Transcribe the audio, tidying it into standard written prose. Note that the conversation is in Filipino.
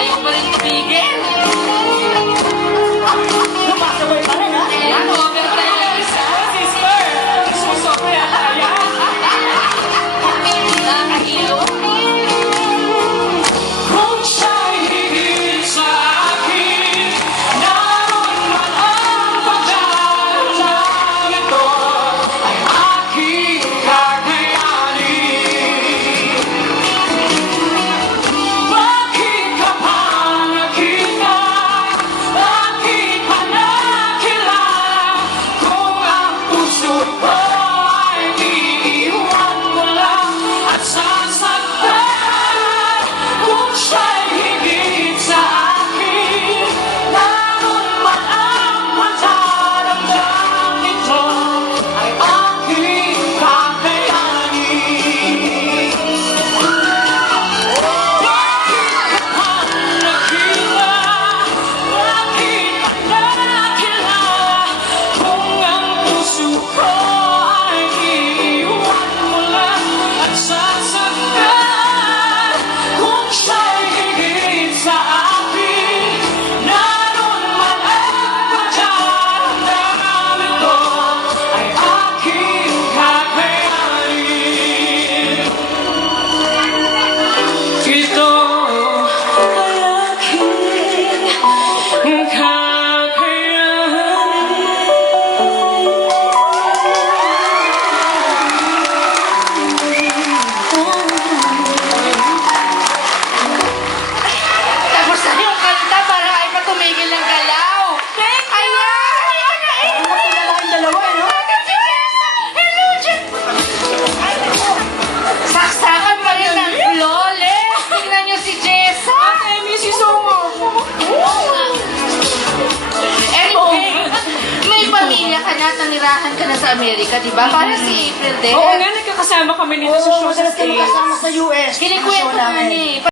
Ayaw mo ba rin tumigil? Lumasaway pa rin, ha? Ano, meron tayo isa. Sister, suso ko yan. Nakahilo. Kung siya'y higit sa akin, naroon man ang pagdadala ito, ay aking kakayanin. Bakit ka pa nakita? Bakit pa nakilala? Kung ang puso ko ay iiwan mo lang at sasaktan. Kung siya'y higit sa akin, naroon man ang madaramdam nito, ay aking kakayanin. Bakit ka pa nakita? Bakit pa nakilala? Kung ang puso ko ay iiwan mo lang at sasaktan. Kung siya'y higit sa akin, naroon man ang pagdadamdam ito, ay aking kakayanin. Ito ay aking Tapos na yung kanta para ay patumigil ng galaw. Ayan! dalawa, no? Hello, Jen! Saksakan pa rin ng flawless. Tingnan niyo si Jessa. I miss you so much. Anyway, may pamilya ka na, nanirahan ka na sa Amerika, di ba? Para si April din. Oo nga, nagkakasama kami nito sa show sa States. Kasama sa US. Kinikwento nga niya eh.